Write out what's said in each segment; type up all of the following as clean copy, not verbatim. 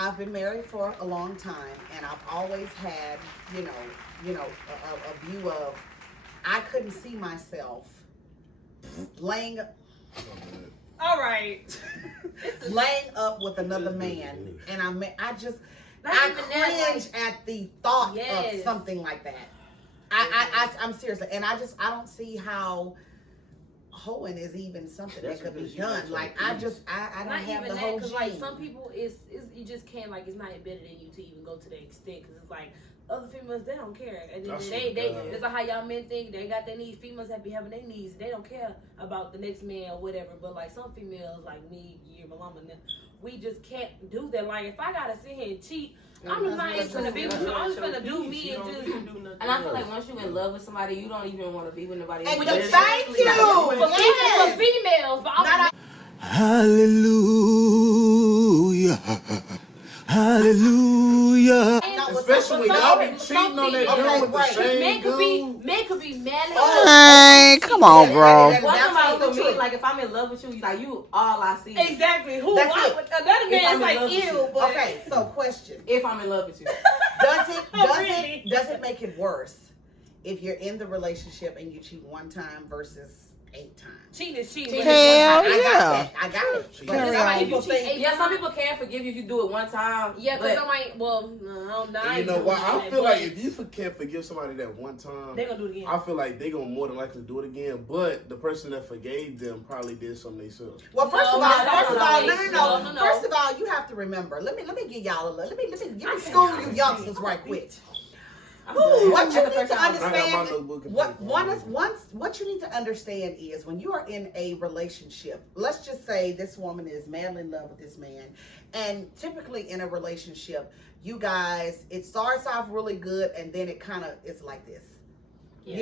I've been married for a long time, and I've always had, a view of I couldn't see myself laying All right. laying up with another man, and I Not I even that, cringe at the thought of Yes. something like that. I'm seriously, and I don't see how hoeing is even something that could be done. Like I don't not have even the that, whole because gene. like some people, it's you just can't, like, it's not embedded in you to even go to that extent, because it's like other females, they don't care, and then they that's like how y'all men think they got their needs. Females have be having their needs, they don't care about the next man or whatever. But like some females, like me, you, my mama, and them, we just can't do that. Like if I gotta sit here and cheat, I'm just not even gonna be with you. I'm just gonna do me and just. And I feel like once you're in love with somebody, you don't even want to be with nobody else. And thank you. For females, but I'm Hallelujah. Hallelujah. Especially when y'all be cheating on that dude with the same men could be mad at Hey, come on, bro. One thing for me, like if I'm in love with you, like you all I see. Exactly. Who? That's it. Another man's like ew. But Okay, so question: If I'm in love with you, does it make it worse if you're in the relationship and you cheat one time versus 8 times? cheating is cheating. Hell yeah. I got it. But Carry some on. people think, yeah, some people can forgive you if you do it one time. Yeah, because but I'm like, well, no, I'm not. You know why? I feel like if you can't forgive somebody that one time, they're gonna do it again. I feel like they're gonna more than likely do it again. But the person that forgave them probably did something themselves. well, first of No, all, no. First of all, you have to remember. Let me give y'all a let me school you youngsters right quick. What you need to understand, what you need to understand is when you are in a relationship, let's just say this woman is madly in love with this man, and typically in a relationship, you guys, it starts off really good, and then it's like this. Yeah,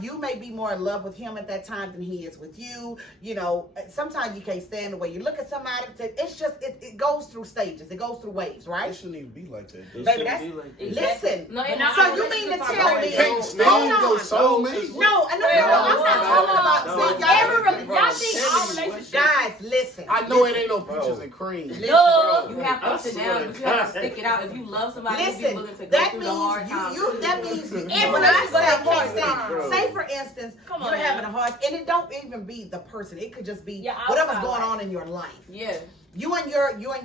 you may be more in love with him at that time than he is with you. Sometimes you can't stand the way you look at somebody. It's just, it goes through stages. It goes through waves, right? It shouldn't even be like that. Baby, listen. No, So you mean to tell me? Can't stand your soulmate. No, I'm not talking about. Y'all think all relationships? Guys, listen. I know it ain't no peaches and cream. No. you have ups and downs, but you have to stick it out. If you love somebody, you be Listen, willing to go that through the hard times. means when Everybody I say have can't hard stand, times. say for instance, Come on you're having now. a hard, and it don't even be the person. It could just be Yeah, whatever's outside going life. on in your life. Yeah. You and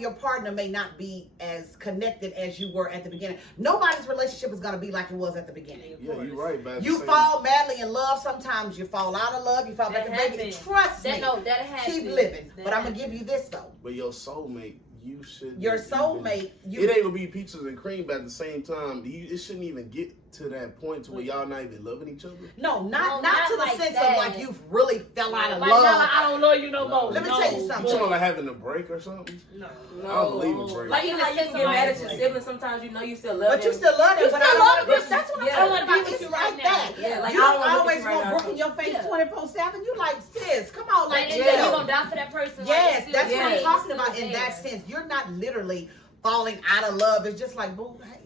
your partner may not be as connected as you were at the beginning. Nobody's relationship is gonna be like it was at the beginning. Yeah, you're right, man. You fall madly in love. Sometimes you fall out of love. You fall back in baby. Trust me. That happens. Keep living. But I'm gonna give you this though. But your soulmate, you should. Your soulmate. It ain't gonna be peaches and cream, but at the same time, it shouldn't even get to that point to where y'all not even loving each other. No, not not to the like sense that. of like you've really fell out of Like, love. I don't know you no more. Let me tell you You something. talking about like having a break or something? No. I don't believe in break. Like in the sense you get mad at your siblings, sometimes you know you still love But you them. still love them. You But still I love don't them. want That's what I'm Yeah. talking I wanna be about. with It's you like right that. now. Yeah, like, You I don't wanna look always at you right want now. brook in your face Yeah. 24/7. You like, sis, come on, like, And then yeah. you gonna die for that person. Yes, like, that's what I'm Yeah. talking about in that sense. You're not literally falling out of love. It's just like, boo, hey,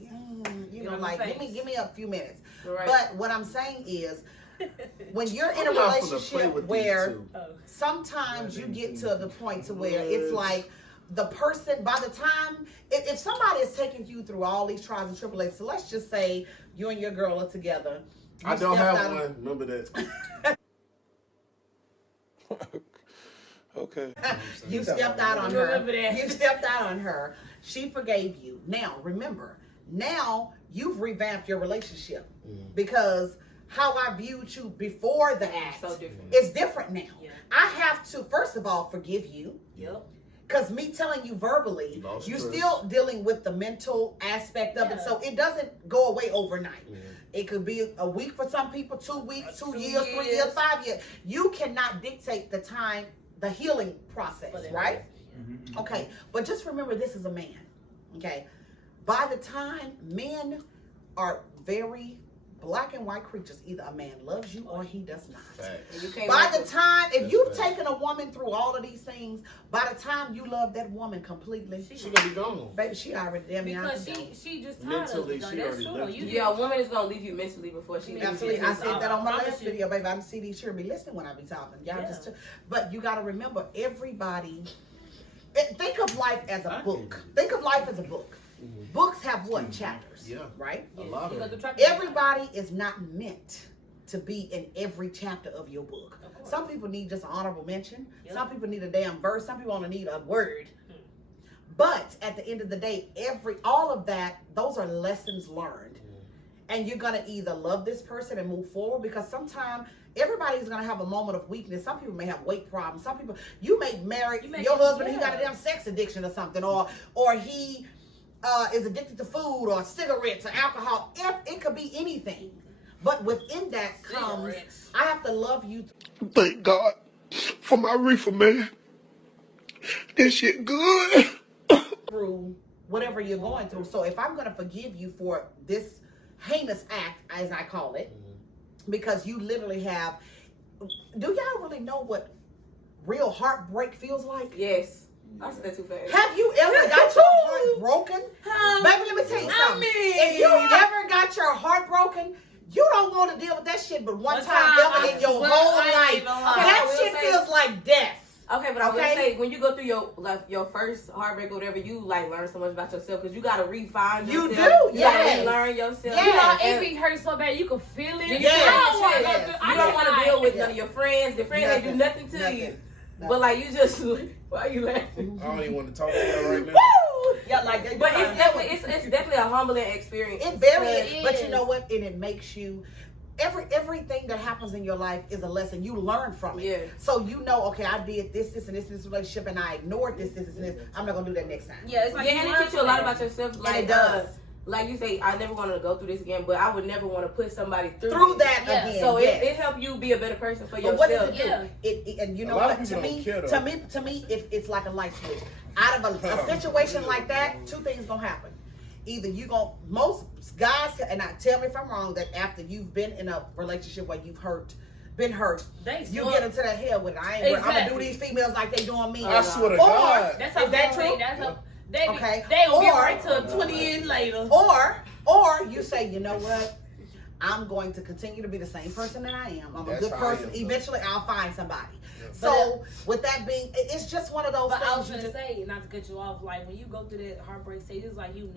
like, give me a few minutes. Right. But what I'm saying is, when you're in a I'm not finna play relationship with these where two. sometimes you get to the point to where it's like the person, by the time, if somebody is taking you through all these trials and tribulations, so let's just say you and your girl are together. You I don't stepped have out of- one. Remember that. Okay. You stepped out on Remember her. that. You stepped out on her. She forgave you. Now, remember, now you've revamped your relationship because how I viewed you before the act So different. is different now. Yeah. I have to, first of all, forgive you. Yep. Because me telling you verbally, You lost you're trust. still dealing with the mental aspect of it. Yeah. So it doesn't go away overnight. It could be a week for some people, 2 weeks, 2 years, 3 years, 5 years. You cannot dictate the time, the healing process, right? Okay, but just remember this is a man, okay? By the time men are very black and white creatures, either a man loves you or he does not. Facts. You can't By make the time, if you've facts. taken a woman through all of these things, by the time you love that woman completely, She gonna be gone. baby, she already damn near Because out the door. she just tired of Mentally, it. though. she That's already true. left You you. Yeah, a woman is gonna leave you mentally before she leaves you. Absolutely, I said that on my promise last you. video, baby. I see these sure be listening when I be talking. Y'all Yeah. just, but you got to remember, everybody think of life as a book. Think of life as a book. Books have what? Chapters. Yeah. Right? A lot of them. Everybody is not meant to be in every chapter of your book. Some people need just an honorable mention. Some people need a damn verse. Some people only need a word. But at the end of the day, all of that, those are lessons learned. And you're gonna either love this person and move forward, because sometimes everybody's gonna have a moment of weakness. Some people may have weight problems. Some people, you may marry your husband, he got a damn sex addiction or something, or he is addicted to food or cigarettes or alcohol. It could be anything. But within that comes, I have to love you. Thank God for my reefer, man. This shit good. Through whatever you're going through. So if I'm going to forgive you for this heinous act, as I call it, because you literally have, do y'all really know what real heartbreak feels like? Yes. I said that too fast. Have you ever got your heart broken? Baby, let me tell you something. If you ever got your heart broken, you don't want to deal with that shit but one time ever in your whole life. That shit feels like death. Okay, but I will say, when you go through your first heartbreak or whatever, you learn so much about yourself, because you got to refine yourself. You do, You got to relearn yourself. You know, it be hurt so bad, you can feel it. You don't want to deal with none of your friends. Your friends, they do nothing to you. But like, you just, why are you laughing? I don't even want to talk to you right now. Yeah, like, but it's definitely a humbling experience. It very is. But you know what? And it makes you, everything that happens in your life is a lesson. You learn from it. Yeah. So you know, okay, I did this, and this relationship, and I ignored this, and this. I'm not gonna do that next time. Yeah, it's like, and it teaches you a lot about yourself. Like, it does. Like you say, I never want to go through this again, but I would never want to put somebody through that again. So it helps you be a better person for yourself. What does it do? It and you know what? To me, it's like a light switch. Out of a situation like that, two things gonna happen. Either most guys, and tell me if I'm wrong, that after you've been in a relationship where you've been hurt, you get into that hell with it. I'm gonna do these females like they doing me. I swear to God. That's how that true. They gonna get right to 20 years later. Or you say, you know what? I'm going to continue to be the same person that I am. I'm a good person. Eventually, I'll find somebody. Yeah. So, with that being, it's just one of those things. But I was going to say, not to cut you off, like, when you go through that heartbreak stage, it's like, you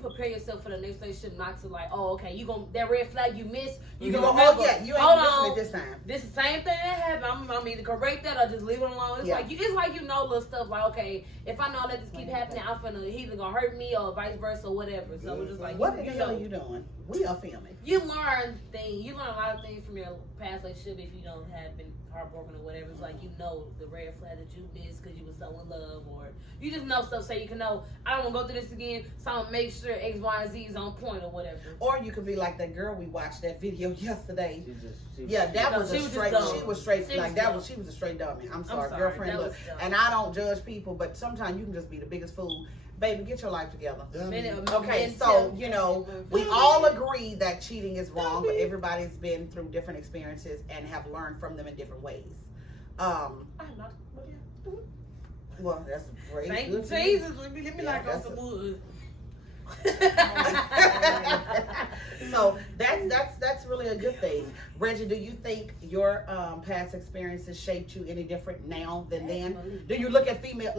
prepare yourself for the next relationship, not to like, oh, okay, that red flag you missed, you gonna remember. You ain't missing it this time. This is the same thing that happened. I'm either correct that or just leave it alone. It's like you know little stuff like, okay, if I know that this keep happening, he's either gonna hurt me or vice versa or whatever. So it's just like, what the hell are you doing? We are filming. You learn things. You learn a lot of things from your past relationship if you don't have been heartbroken or whatever. It's like, you know the red flag that you missed because you were so in love, or you just know stuff so you can know, I don't want to go through this again, so I'm going to make sure X, Y, and Z is on point or whatever. Or you could be like that girl we watched that video yesterday. She was a straight dummy. I'm sorry, girlfriend. Look, and I don't judge people, but sometimes you can just be the biggest fool. Baby, get your life together. Okay, so, we all agree that cheating is wrong, but everybody's been through different experiences and have learned from them in different ways. Well, that's great. Thank you, Jesus. Let me knock on some wood. So that's really a good thing. Reggie, do you think your past experiences shaped you any different now than then? Do you look at female,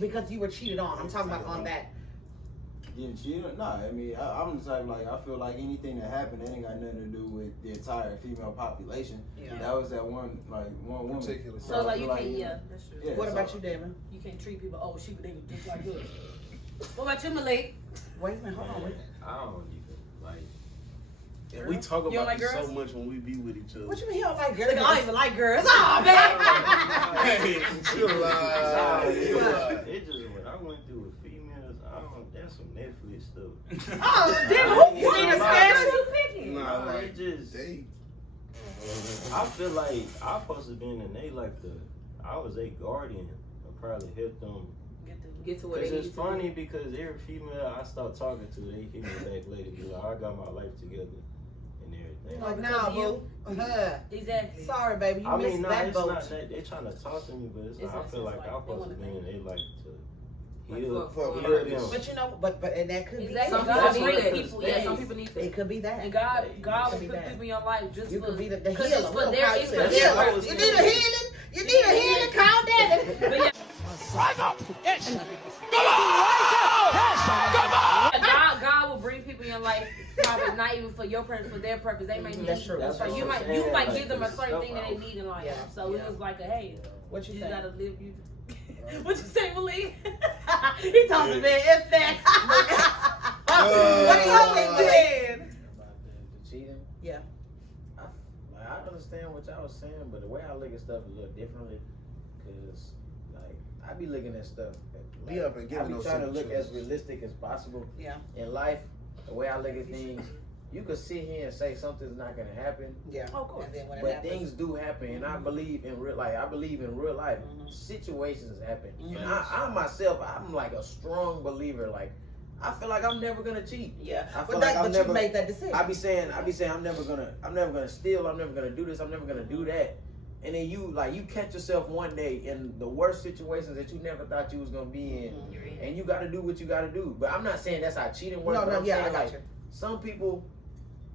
because you were cheated on? I'm talking about on that. Getting cheated? No, I mean, I'm the type, I feel like anything that happened, it ain't got nothing to do with the entire female population. Yeah. That was that one woman. Particular. So you can't, that's true. Yeah, what about you, Damon? You can't treat people, she would even just like this. What about you, Malik? Wait a minute, hold on. I don't even and we talk about this so much when we be with each other. What you mean you don't like girls? I don't even like girls. Oh, man. Hey, chill out. It just, when I went through with females, that's some Netflix stuff. Oh, damn, you need a special? Nah, it just, I feel like I'm supposed to be in I was a guardian. I probably helped them get to where they it's funny because every female I start talking to, they hit me back later, be like, I got my life together and everything. Like, nah, boo. Exactly. Sorry, baby. You missed that boat. Not that they're trying to talk to me, but it's like, I feel like I'm supposed to be in their life to heal them. But and that could be some people need some people need that. It could be that. And God will put people in your life just you for could be the healer. You need a healing. You need a healing. Call David. God will bring people in your life, probably not even for your purpose, for their purpose. They might need. That's true. So you might give them a certain thing that they need in life. Yeah. So it was like a hey, What you you say? gotta live. You. What you say, Malik? He told me, if that. What do you think, Malik? About the cheating. Yeah. I understand what y'all was saying, but the way I look at stuff is a little differently. Cause like I be looking at stuff. Be up and I giving be those trying to look as choices. realistic as possible. Yeah. In life, the way I look at things, you could sit here and say something's not gonna happen, Yeah. Of course. And then when it but happens, things do happen, and I believe in real life. I believe in real life situations happen, and I myself, I'm like a strong believer. Like I feel like I'm never gonna cheat. yeah. I feel But, like but I'm you never. made that decision. I be saying I'm never gonna steal. I'm never gonna do this. I'm never gonna do that. And then you catch yourself one day in the worst situations that you never thought you was gonna be in, and you got to do what you got to do. But I'm not saying that's how cheating works. No, but I'm yeah, I saying got like you. some people,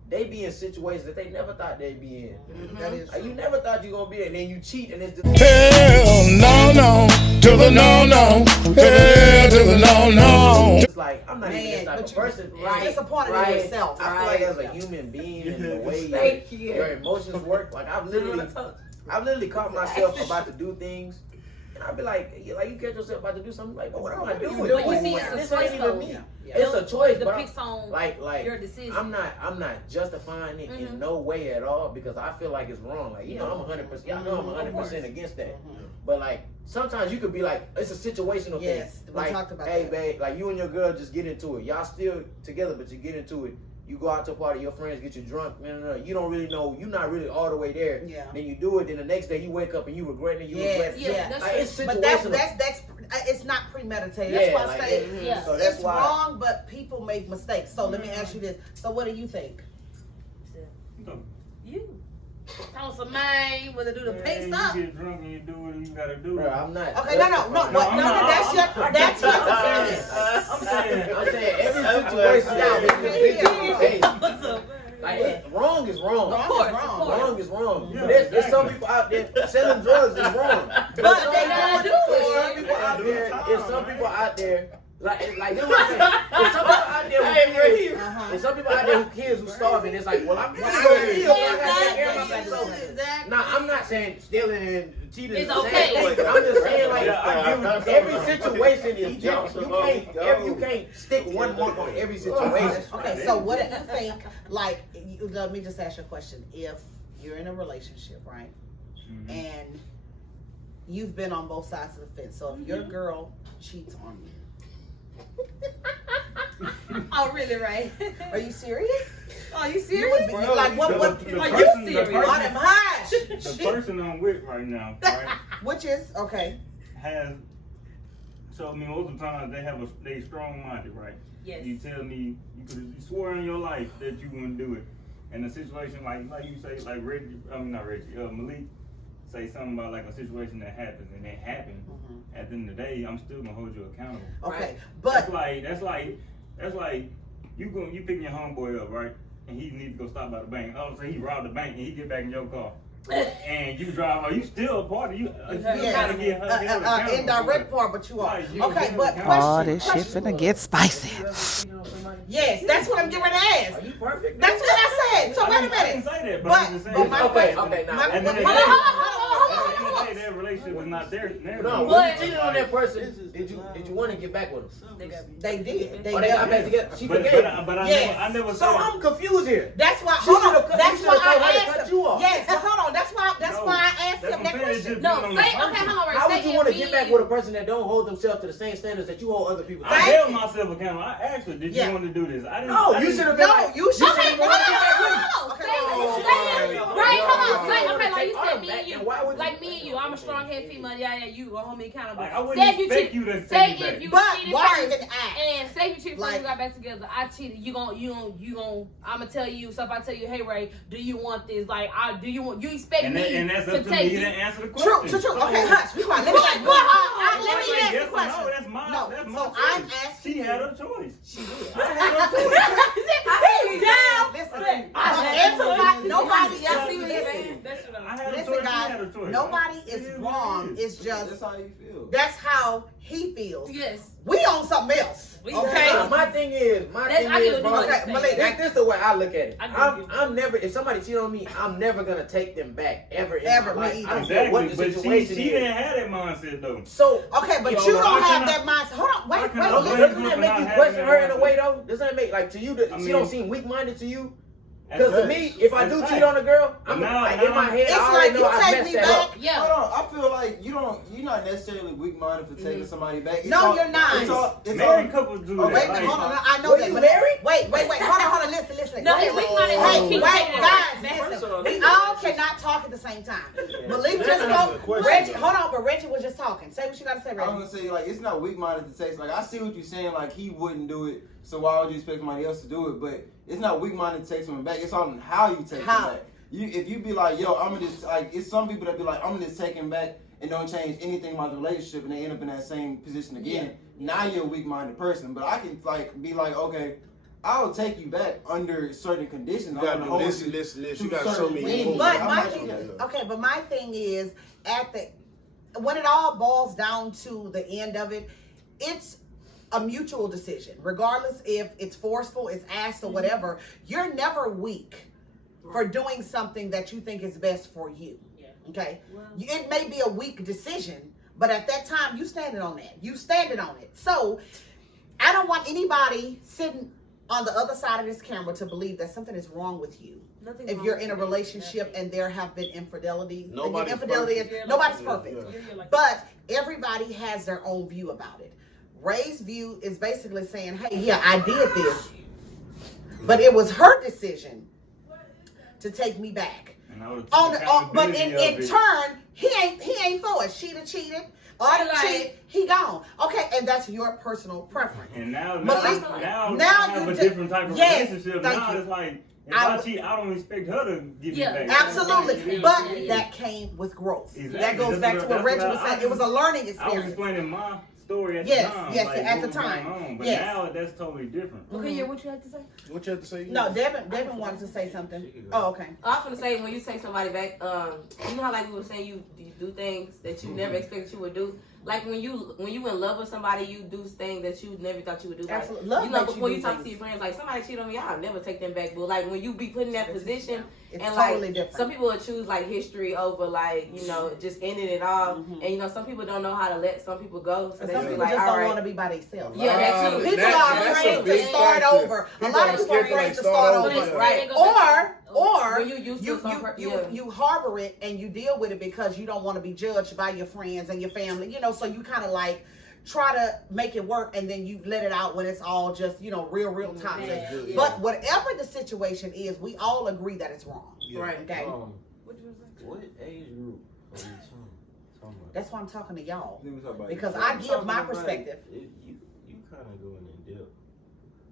they be in situations that they never thought they'd be in. That is Like, true. you never thought you gonna be in, and then you cheat, and it's just Hell no, to the no. Hell to the no. it's like I'm not even Man, this type but of you person. disappointed in yourself. I feel like as a Yeah. human being and the way Thank you. your emotions work, like I've literally caught myself about to do things, and I'd be like you catch yourself about to do something, like, but what am I doing? But you see, it's a This choice ain't though. even me. Yeah. It's a choice, The but picks on like your decision. I'm not justifying it in no way at all because I feel like it's wrong. Like I'm 100%. Y'all know I'm 100% against that. But like sometimes you could be like it's a situational Yes, thing. we Like talked about hey that. babe, like you and your girl just get into it. Y'all still together, but you get into it. You go out to a party, your friends get you drunk. No. You don't really know. You're not really all the way there. Yeah. Then you do it. Then the next day you wake up and you regret it. You Yes, regret it. Yeah, that's Like, true. it's situational. But that's it's not premeditated. That's Yeah, why I like, say yeah. So that's it's why. wrong, but people make mistakes. So let me ask you this. So what do you think? You. Tell some man whether do the pace up. You get drunk and you do what you gotta do. Bro, I'm not. Okay, no, that's your opinion. I'm saying every situation is individual. Hey, What's up? like wrong is wrong. Of course, of course. Wrong is wrong. Yeah, But there's some people out there selling drugs is wrong. But they don't do Some it. people out there, if some people out there, like this what I'm saying. If some people out there who kids, if some people out there who kids who starving, it's like, well, I'm gonna steal. I gotta take care of myself. Exactly. Nah, I'm not saying stealing and cheating is It's the okay. same thing, but I'm just saying like Yeah, I get what you're every talking about. situation is different. You can't stick one mark on every situation. Okay, so what do you think? Like, let me just ask you a question. If you're in a relationship, right, and you've been on both sides of the fence, so if your girl cheats on you, Oh, really, right? are you serious? Oh, you You serious? would be, like what? The Like person- you the serious? person- All them hush. The person I'm with right now, right, Which is okay. has. So I mean, most of the time they strong minded, right? Yes. You tell me you swore in your life that you wouldn't do it, and a situation like you say, like Malik say something about like a situation that happens and it happened. At the end of the day, I'm still gonna hold you accountable. Okay, but That's like you picking your homeboy up, right? And he needs to go stop by the bank. All of a sudden he robbed the bank and he get back in your car. And you drive out, you still a part of you. Still gotta get held accountable. indirect part, but you are Right, you okay. held But accountable. Oh, this shit finna get spicy. yes, that's what I'm getting ready to ask. Are you perfect? That's what I said. So wait a I didn't minute. say that, but But- I'm just saying. but my Okay, question- okay, now. my- At the end of the hold day, on, hold on. at the end of the day, that relationship was not there. No, when you cheated on that person, did you want to get back with them? They did. Or they got back together? She But forgave. Yes. I never So said. I'm confused here. That's why. She Hold on. should've cut- That's you why should've told her I to asked cut him. you off. Yes, but hold on. That's No, why I asked that's him that unfair. It question. just No, depends on say, the okay, person. hold on. How would Say you if want to me get back and with a person that don't hold themselves to the same standards that you hold other people to? I Thank held you. myself accountable. I asked her, did Yeah. you want to do this? I didn't. No, I you didn't- should have been No, like, you should should've have wanted to get back with him. Right, hold on. Say, okay, like you Take said, all me back, and you. and why would you- Like me and you. I'm a strong head female. Yeah, you gonna hold me accountable. Like, I wouldn't Say if expect cheat- you to Say take it if back. you But cheated why first, even ask? and say you cheated first, Like- we got back together. I cheated. You gon' I'ma tell you. So if I tell you, hey Ray, do you want this? Like, you expect And, me and that's to up to take me to you? answer the True, question. true, true. Okay, hush. Be quiet. Let me ask. Let me Like, ask yes the or question. no, that's my No, that's my so choice. I'm asking She you. had her choice. She did. I had her choice. Listen, everybody, nobody else. See what you're saying? Listen, I had a listen, choice. She had guys. a choice. Nobody It is what wrong. it is. is just. That's how you feel. That's how he feels. Yes. We on something else. Okay. My thing is, bro, okay, Malik, this is the way I look at it. I I'm never, if somebody cheat on me, I'm never gonna take them back ever in Ever, my me life. either. I don't care what the But situation she is. didn't have that mindset though. So Okay, but Yo, you well, don't I have cannot- that mindset. Hold on, I wait. cannot blame doesn't her that for make not you having question that her in a mindset. way though? Doesn't that make like to you? I She mean- don't seem weak-minded to you? At Because to first. me, if I do That's cheat fact. on a girl, I'm Now- like now in my head, It's I like already know you I take messed me that back. up. Yeah. Hold on, I feel like you're not necessarily weak-minded for taking somebody back. It's No, all- you're not. It's Married couples do Oh, that. Wait a like- minute, hold on. I know Were that. you but- married? Wait. Hold on. Listen. No, Wait, he's weak-minded. Hey, He keep wait, taking it guys, back. listen. We all cannot talk at the same time. Malik That's just not spoke. the question, Reggie, though. hold on, but Reggie was just talking. Say what you got to say, I'm Reggie. gonna say like it's not weak-minded to text. Like I see what you're saying. Like he wouldn't do it, so why would you expect somebody else to do it? But it's not weak-minded to text someone back. It's on how you text How? them back. If you be like, yo, I'm gonna just like it's some people that be like, I'm gonna just take him back and don't change anything about the relationship, and they end up in that same position again. Now you're a weak-minded person. But I can like be like, okay, I'll take you back under certain conditions. You gotta I'm do gonna hold this. to You gotta show me. certain your things. moves. But I'm my not thing, gonna- okay, but my thing is when it all boils down to the end of it, it's a mutual decision. Regardless if it's forceful, it's asked or whatever, you're never weak for doing something that you think is best for you. Yeah. Okay? Well, It may be a weak decision, but at that time you standing on that. You standing on it. So I don't want anybody sitting on the other side of this camera to believe that something is wrong with you. nothing If wrong you're with in a it. relationship and there have been infidelity, Nobody's infidelity perfect. nobody's Yeah, perfect. yeah. You're like- But everybody has their own view about it. Ray's view is basically saying, hey, yeah, I did this, but it was her decision to take me back. And I would've On took the, but in accountability of it. turn, he ain't for it. She done cheated, or done Like- cheated, he gone. Okay, and that's your personal preference. And now But I like- have you a ju- different type of yes, relationship. thank Now you. it's like if I I w- cheat, I don't expect her to give Yeah, me back. Absolutely, Yeah. but that came with growth. Exactly. That goes That's back what- to what that's Reggie what was I- saying. It was a learning I was experience. explaining my story at Yes, the time. yes, like, at what the was time. going on. But Yes. now that's totally different. Okay, yeah, what you had to say? What you have to say? No, Devin wanted to say something. Oh, okay. I was gonna say when you take somebody back, you know how like we were saying you do things that you never expected you would do. Like when you in love with somebody, you do things that you never thought you would do. Like, Absolutely. Love you know, makes you before do you talk things. to your friends, like somebody cheat on me, I'll never take them back. But like when you be put in that position, It's and totally like different. some people will choose like history over like just ending it all. Mhm. And you know some people don't know how to let some people go, so And they some be people like, just all don't right. want to be by themselves. Yeah, that too. People That's are a afraid big to start factor. over. A People lot are of people are scared to, afraid like, to start start over. over. Right. They go back to- Or when you used to you some you harbor it and you deal with it because you don't want to be judged by your friends and your family, so you kind of like try to make it work and then you let it out when it's all just real toxic. Yeah. But whatever the situation is, we all agree that it's wrong. Yeah. Right. Okay. What you say? What age group are we talking about? That's why I'm talking to y'all. Let me talk about Because it. I I'm give talking my about it. perspective. You kind of going in depth.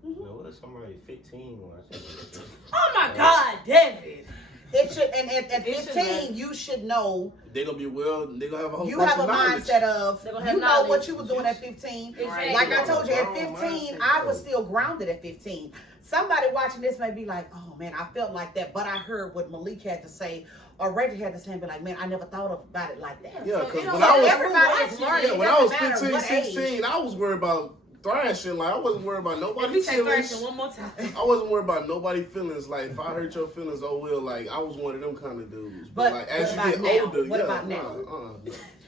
Mm-hmm. You know, what if somebody 15 watching this? Oh my God, David. It should, and at It should 15, you should know. They gonna be they gonna have a whole You bunch have a of knowledge. mindset of They gonna you have know what knowledge. you was doing at 15. Exactly. Like I told you, at Wrong 15, mindset, I though. was still grounded at 15. Somebody watching this may be like, "Oh man, I felt like that," but I heard what Malik had to say or Reggie had to say and be like, "Man, I never thought about it like that." Yeah, So, because you know, when I was everybody is learning. when It I was doesn't matter 15, what 16, I was worried about thrashing. Like I wasn't worried about Let nobody's me say feelings. thrashing one more time. I wasn't worried about nobody's feelings. Like if I hurt your feelings, oh well. Like I was one of them kind of dudes. But like as what you about get now? older, What yeah, about now? no.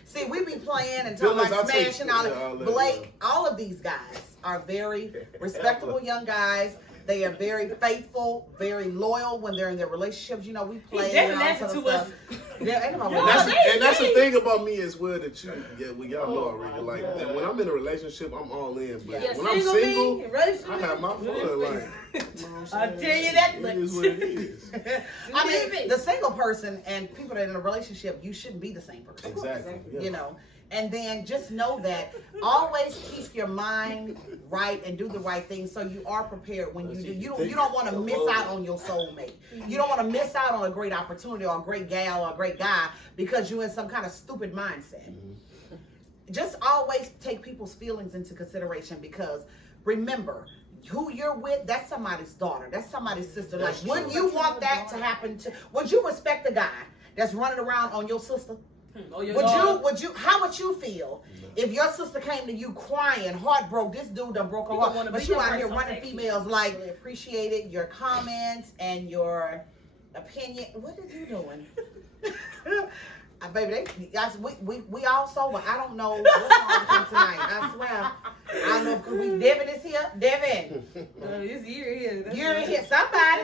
See, we be playing and talking Feelings, about I take- smashing all yeah, all of that, Blake. All of these guys are very respectable young guys. They are very faithful, very loyal when they're in their relationships. We play Devin and all laughing sort of too stuff. Yeah, ain't nobody No, laughing. And that's the thing about me as well that y'all know already. Like that when I'm in a relationship, I'm all in. But Yeah, when I'm single single, me, relationship. I have my fun. Like, you know what I'm I'll saying? tell you that It is much. what it is. I mean, the single person and people that are in a relationship, you shouldn't be the same person. Exactly. Yeah. And then just know that always keep your mind right and do the right thing so you are prepared when you do. You don't want to miss out on your soulmate. You don't want to miss out on a great opportunity or a great gal or a great guy because you're in some kind of stupid mindset. Just always take people's feelings into consideration because remember, who you're with, that's somebody's daughter. That's somebody's sister. Like, That's wouldn't true. you want that to happen to, would you respect the guy that's running around on your sister? How would you feel if your sister came to you crying, heartbroken? This dude done broke her heart, but you out here running females like, really appreciated your comments and your opinion. What are you doing? Baby, we all sober. I don't know what's wrong with him tonight. I swear. I don't know if Devin is here. Devin. You're here. Somebody.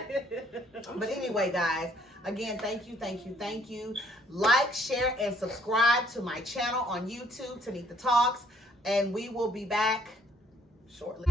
But anyway, guys, again, thank you. Like, share, and subscribe to my channel on YouTube, Tanika Talks. And we will be back shortly.